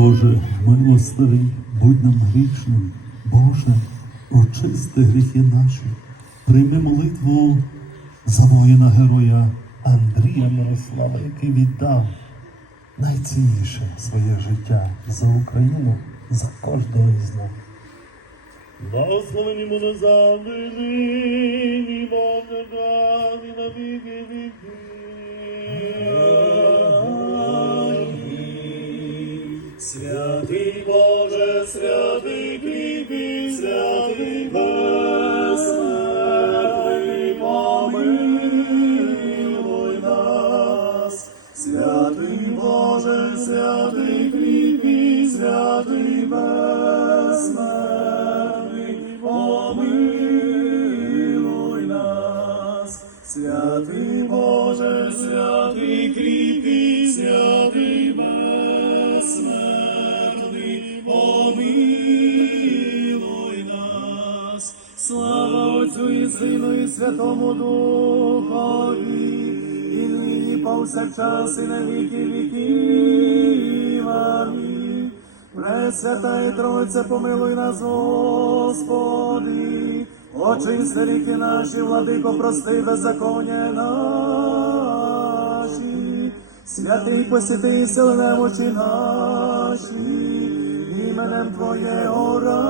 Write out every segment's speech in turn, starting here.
Боже, милостивий, будь нам грішним, Боже, очисти гріхи наші, прийми молитву за воїна героя Андрія Мирослава, який віддав найцінніше своє життя за Україну, за кожного із нас. Благословені мене завжди, нині, Боже, і на віки віки. Святий кріпкий, святий безсмертний, Святому Духові, і нині повсякчас і на віки віків. Пресвята і Тройце, помилуй нас, Господи, очисти ріки наші, владико, прости беззаконня наші, святий посіти сили немочі наші, іменем Твоєго ради.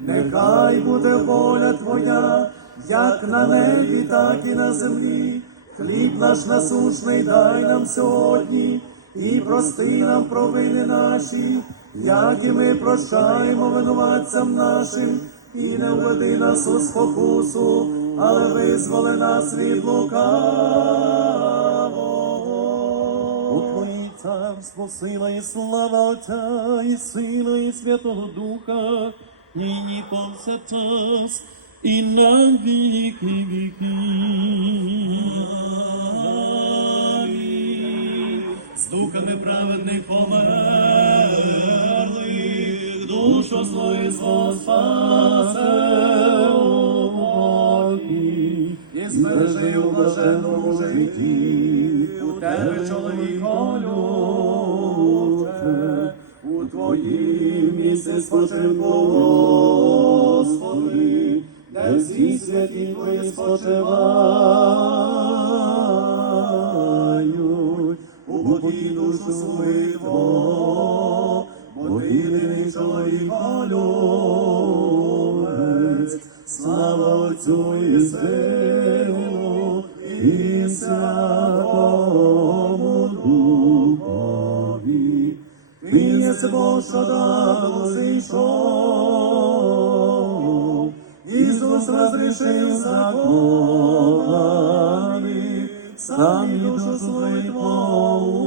нехай буде воля Твоя, як на небі, так і на землі. Хліб наш насущний дай нам сьогодні, і прости нам провини наші, як і ми прощаємо винуватцям нашим, і не введи нас у спокусу, але визволи нас від лукавого. У Твоє царство, сила і слава Отця і Сина і Святого Духа, нині повсякчас і на віки віки. З духами праведних померлих, душу свою свого спасе у і збережи у блаженному житті, у тебе чоловіко любче, у твоїм місці спочинку, Господи, де всі святі твої спочивають, у боки душу свою Твого, бо нині любець, слава Отцю і Сину, і Святому Бог, що давно зійшов, Ісус розрішив закони, сам душу свою твою,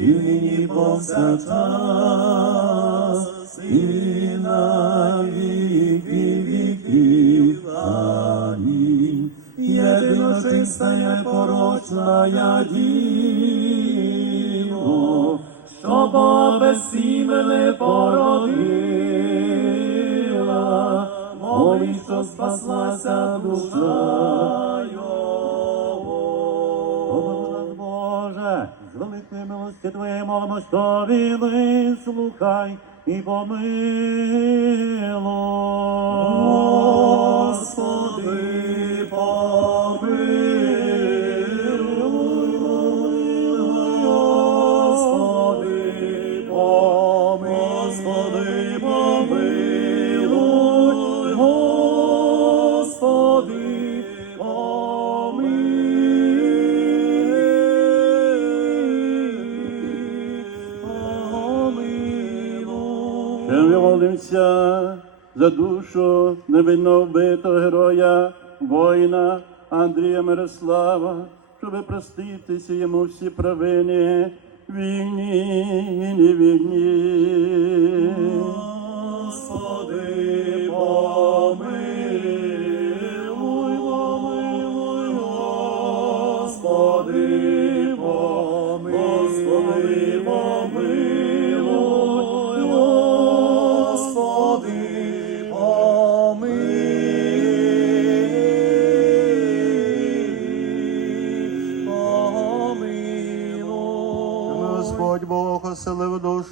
і мені повсякчас, що вислухай і помилуй. Господи, помилуй, за душу невинно вбитого героя, воїна Андрія Мирослава, щоб проститися йому всі провини, вільні і невільні. Господи, помилуй, помилуй, Господи,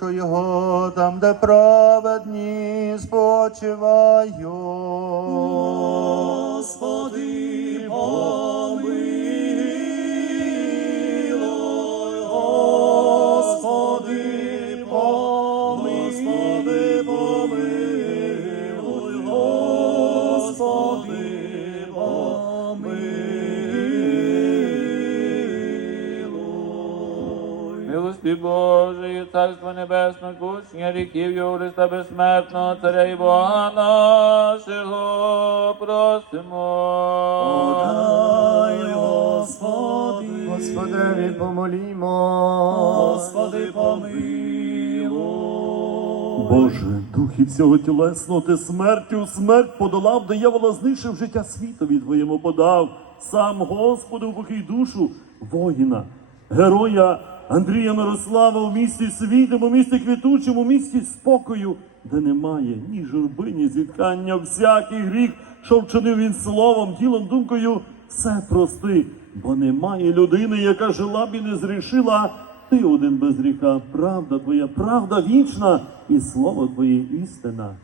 оселив його там, де праведні спочивають. Господи, помилуй, Милости Божої, Царство Небесне, кучня ріків його Христа безсмертного, Царя і Бога нашого, просимо. Дай, Господи, Господеві помолімо. Господи, помилуй. Боже, духі всього тілесного, ти смертю смерть подолав, диявола знищив життя світові твоєму подав. Сам Господу покій душу воїна, героя Андрія Мирослава у місті світому, місті квітучому, місті спокою, де немає ні журби, ні зіткання, всякий гріх, що вчинив він словом, тілом, думкою, все прости, бо немає людини, яка жила б і не зрішила. Ти один без гріха, правда твоя, правда вічна, і слово твоє істина.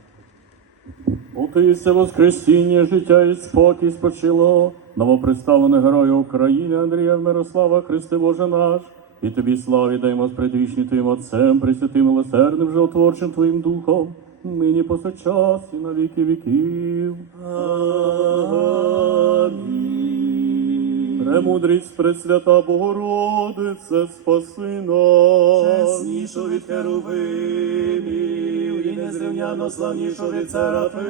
Отися воскресіння, життя і спокій спочило, новоприставлене герою України Андрія Мирослава, Христи Боже наш, і тобі славі даємо з предвічним Твоїм Отцем, Пресвятим милосердним, животворчим Твоїм Духом, нині повсякчас і на віки віків. Премудрість Пресвята Богородице, спаси нас. Чеснішу від херовимів і незрівняно славнішу від серафимів,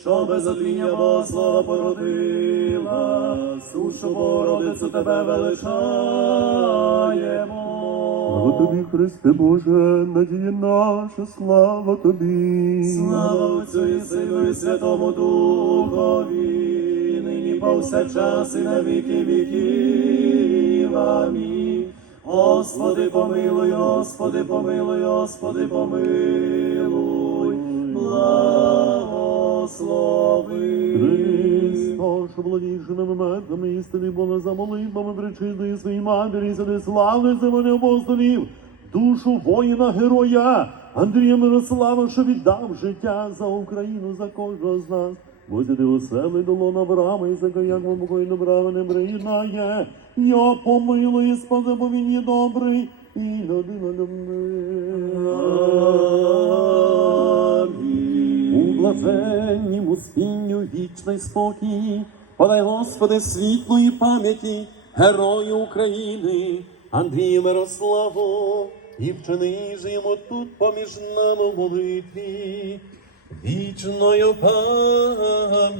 що без отління Бога слава породила, сушу Богородицю тебе величаємо. Слава тобі, Христе Боже, надія наша, слава тобі. Слава Отцю і Сину і Святому Духові, нині повсякчас і на віки віків. Амінь. Господи, помилуй, Господи, помилуй, Господи, помилуй, благослови. Христо, що володієш живими метами істини, Бога за молитвами причизної своїй матері, сади славни землі апостолів, душу воїна героя Андрія Мирослава, що віддав життя за Україну, за кожного з нас. Возяди осели до лона Авраама, і за як вам покої добра не приєднає. Я помилуй, спази, бо він є добрий, і людина Амінь. У блаженнім спінню вічний спокій, подай, Господи, світлої пам'яті, герою України, Андрію Мирославу, і вчини ж йому тут поміж нами молитві, вічною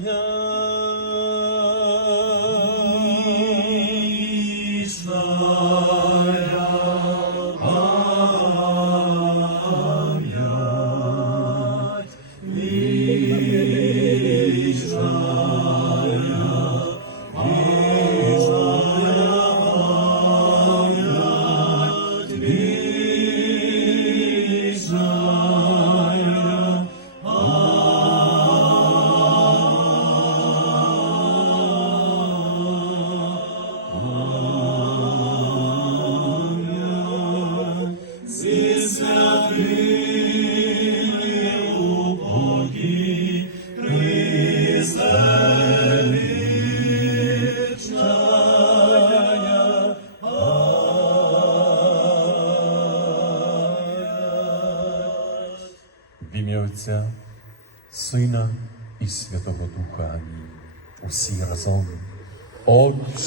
Зі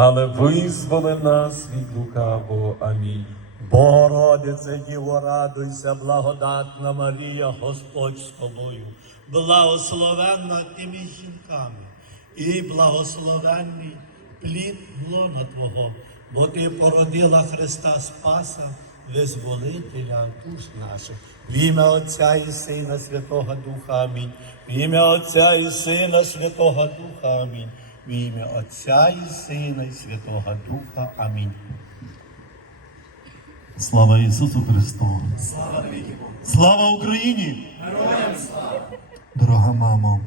але визволи нас від лукавого. Амінь. Богородице, Діво, радуйся, благодатна Марія, Господь з тобою, благословенна тими жінками, і благословенний плід лона Твого, бо Ти породила Христа Спаса, визволителя душ наших. В ім'я Отця і Сина Святого Духа Амінь. В ім'я Отця і Сина Святого Духа Амінь. В ім'я Отця і Сина і Святого Духа Амінь. Слава Ісусу Христу! Слава Слава Україні! Героям слава! Дорога мамо,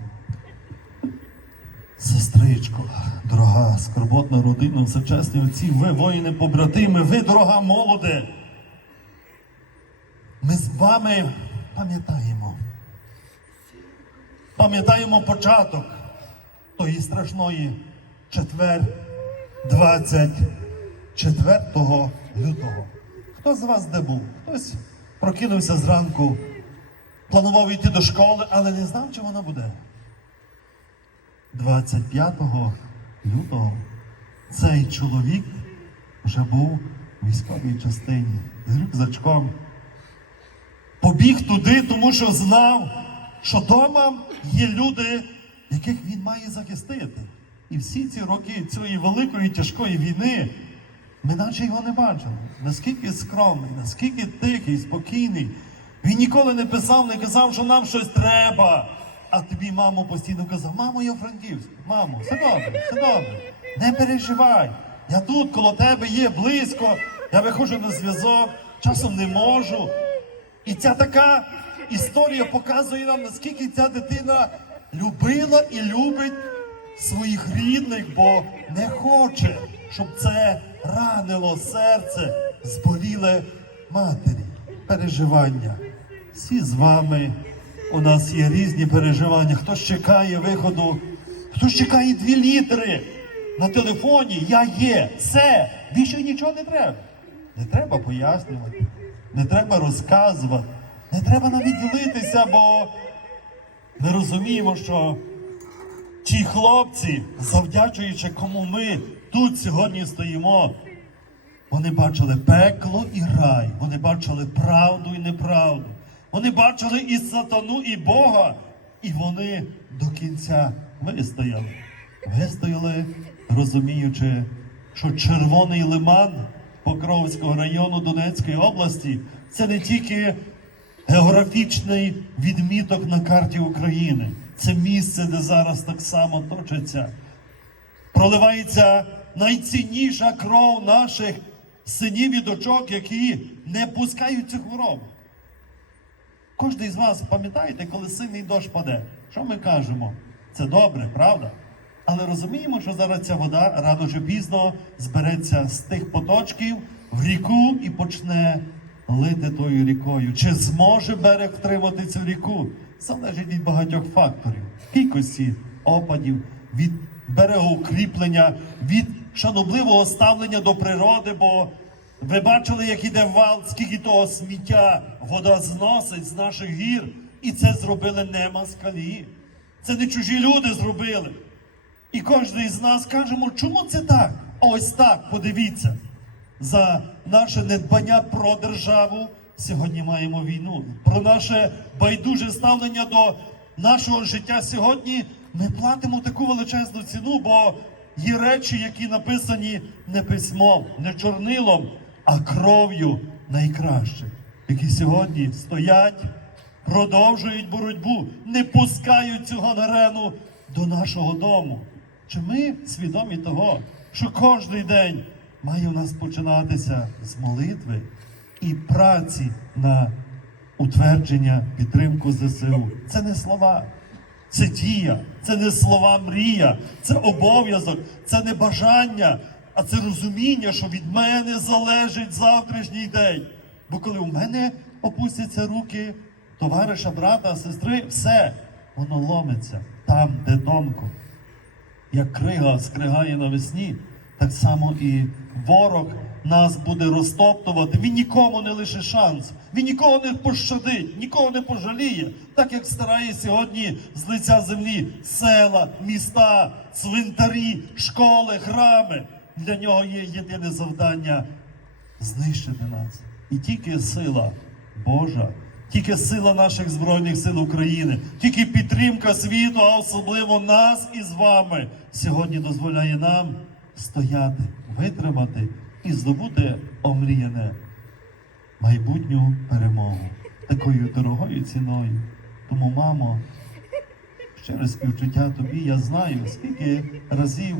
сестричко, дорога скорботна родина, всечесні отці, ви воїни побратими, ви, дорога молоде. Ми з вами пам'ятаємо. Пам'ятаємо початок тої страшної четвер 24 лютого. Хто з вас де був? Хтось прокинувся зранку, планував йти до школи, але не знав, чи вона буде. 25 лютого цей чоловік вже був в військовій частині з рюкзачком. Побіг туди, тому що знав, що вдома є люди, яких він має захистити. І всі ці роки цієї великої тяжкої війни ми наче його не бачили. Наскільки скромний, наскільки тихий, спокійний. Він ніколи не писав, не казав, що нам щось треба. А тобі, мамо, постійно казав, мамо, я Франківськ, мамо, все добре, все добре. Не переживай. Я тут коло тебе є близько, я виходжу на зв'язок, часом не можу. І ця така історія показує нам, наскільки ця дитина любила і любить своїх рідних, бо не хоче, щоб це ранило серце, зболіле матері. Переживання. Всі з вами. У нас є різні переживання. Хтось чекає виходу, хтось чекає дві літери на телефоні. Я є. Все. Більше нічого не треба. Не треба пояснювати, не треба розказувати, не треба навіть ділитися, бо ми розуміємо, що ті хлопці, завдячуючи кому ми тут сьогодні стоїмо, вони бачили пекло і рай, вони бачили правду і неправду. Вони бачили і сатану, і Бога, і вони до кінця вистояли. Вистояли, розуміючи, що червоний лиман Покровського району Донецької області це не тільки географічний відміток на карті України, це місце, де зараз так само точиться проливається найцінніша кров наших синів і дочок, які не пускають цю хворобу. Кожен з вас пам'ятаєте, коли сильний дощ паде, що ми кажемо? Це добре, правда? Але розуміємо, що зараз ця вода рано чи пізно збереться з тих поточків в ріку і почне лити тою рікою. Чи зможе берег втримати цю ріку? Залежить від багатьох факторів: кількості опадів, від берегоукріплення, від шанобливого ставлення до природи, бо ви бачили, як іде вал, скільки того сміття вода зносить з наших гір, і це зробили не москалі. Це не чужі люди зробили. І кожен із нас кажемо, чому це так? Ось так, подивіться. За наше недбання про державу сьогодні маємо війну. Про наше байдуже ставлення до нашого життя сьогодні ми платимо таку величезну ціну, бо є речі, які написані не письмом, не чорнилом, а кров'ю найкраще, які сьогодні стоять, продовжують боротьбу, не пускають цього нарену до нашого дому. Чи ми свідомі того, що кожен день має у нас починатися з молитви і праці на утвердження підтримку ЗСУ? Це не слова, це дія, це не слова мрія, це обов'язок, це не бажання, а це розуміння, що від мене залежить завтрашній день. Бо коли у мене опустяться руки товариша, брата, сестри, все, воно ломиться там, де тонко. як крига скригає навесні, так само і ворог нас буде розтоптувати. Він нікому не лише шанс, він нікого не пощадить, нікого не пожаліє, так як старає сьогодні з лиця землі села, міста, цвинтарі, школи, храми. Для нього є єдине завдання знищити нас. І тільки сила Божа, тільки сила наших Збройних сил України, тільки підтримка світу, а особливо нас із вами, сьогодні дозволяє нам стояти, витримати і здобути омріяне майбутню перемогу такою дорогою ціною. Тому, мамо, щире співчуття тобі, я знаю, скільки разів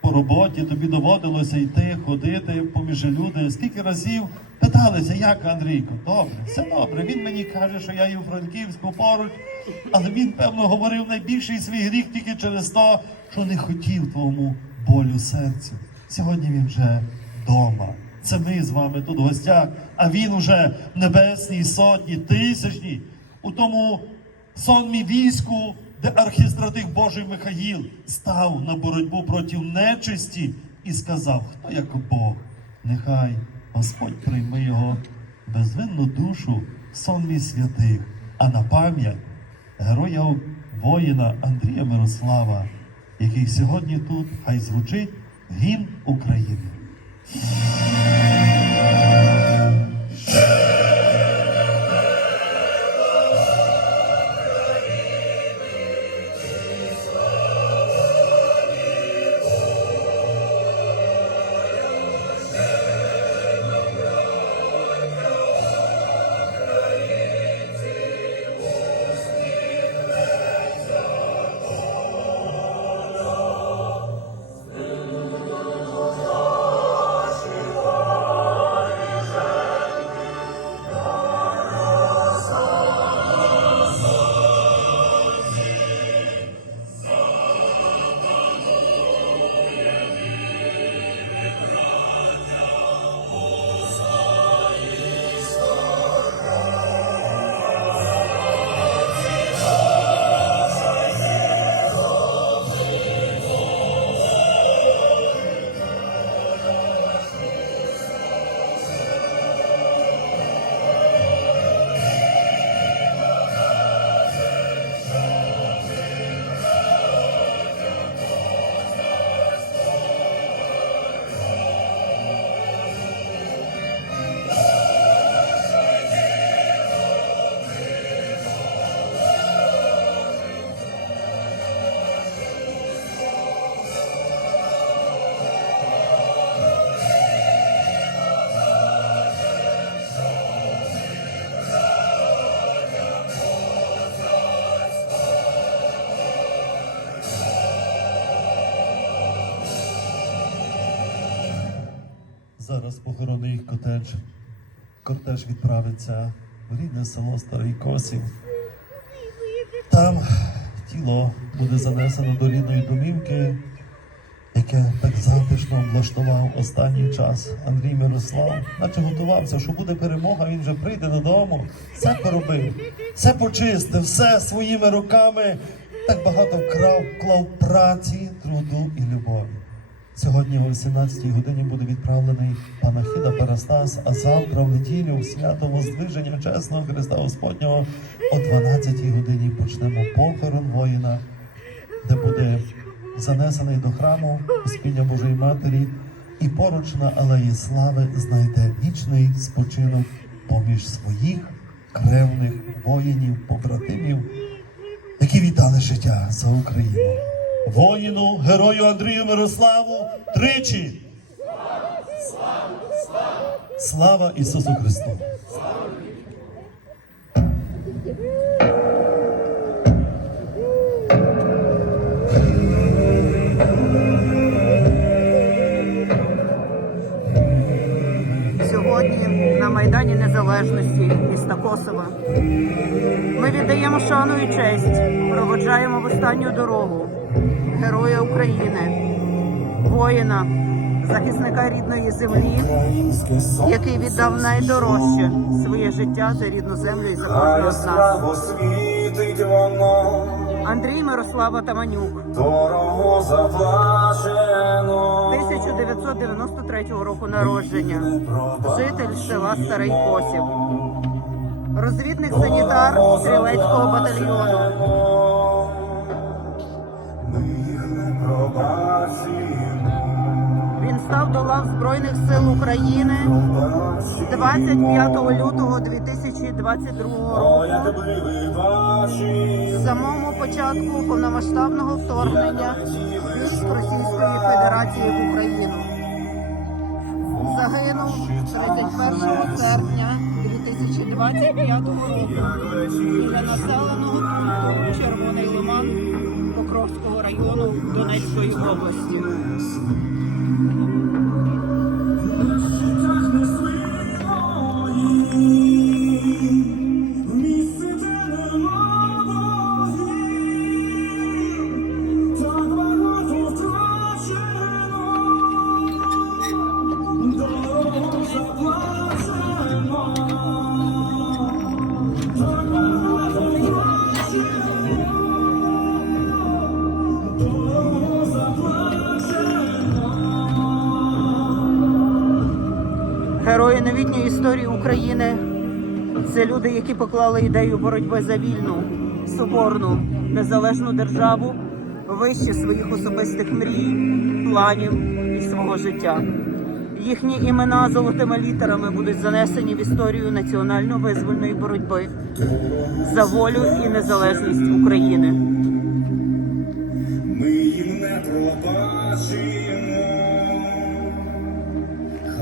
по роботі тобі доводилося йти, ходити поміж люди, скільки разів питалися, як Андрійко, добре, все добре. Він мені каже, що я є у Франківську поруч, але він, певно, говорив найбільший свій гріх тільки через те, що не хотів твоєму болю серцю. Сьогодні він вже вдома. Це ми з вами тут в гостях, а він уже в небесній сотні, тисячні, у тому сонмі війську, де архістратих Божий Михаїл став на боротьбу проти нечисті і сказав, хто як Бог, нехай Господь прийме його безвинну душу сонмі святих, а на пам'ять героя воїна Андрія Мирослава, який сьогодні тут, хай звучить гімн України. Зараз похоронний котедж. Кортеж відправиться в рідне село Старий Косів. Там тіло буде занесено до рідної домівки, яке так затишно влаштував останній час Андрій Мирослав, наче готувався, що буде перемога, він вже прийде додому, все поробив, все почистив, все своїми руками так багато вкрав, вклав праці, труду і любові. Сьогодні о 18-й годині буде відправлений панахида Парастас, а завтра в неділю в свято Воздвиження Чесного Христа Господнього о 12-й годині почнемо похорон воїна, де буде занесений до храму Успіння Божої Матері, і поруч на алеї слави знайде вічний спочинок поміж своїх кревних воїнів, побратимів, які віддали життя за Україну. Воїну, герою Андрію Мирославу, тричі. Слава Ісусу Христу! сьогодні на Майдані Незалежності міста Косова. Ми віддаємо шану і честь, проводжаємо в останню дорогу Героя України, воїна, захисника рідної землі, який віддав найдорожче своє життя за рідну землю і за кожного з нас. Андрій Мирослава Таманюк. Дорого заплачено. 1993 року народження, житель села Старий Косів, розвідник санітар стрілецького батальйону, Він став до лав Збройних сил України 25 лютого 2022 року. З самого початку повномасштабного вторгнення військ Російської Федерації в Україну. Загинув 31 серпня 2025 року. Біля населеного пункту Червоний Лиман Покровського району Донецької області. України це люди, які поклали ідею боротьби за вільну, соборну, незалежну державу вище своїх особистих мрій, планів і свого життя. Їхні імена золотими літерами будуть занесені в історію національно-визвольної боротьби за волю і незалежність України. Ми їм не пробачимо,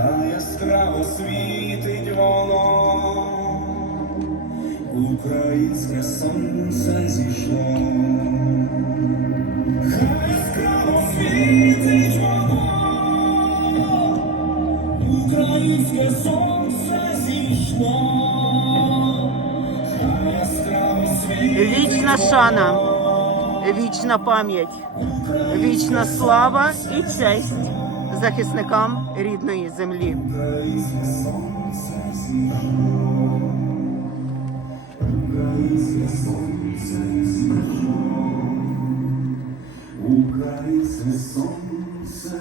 хай яскраво світить воно, українське сонце зійшло, хай яскраво світить воно, українське сонце зійшло, хай яскраво світить. Вічна шана, вічна пам'ять, вічна слава і честь захисникам рідної землі. Українське сонце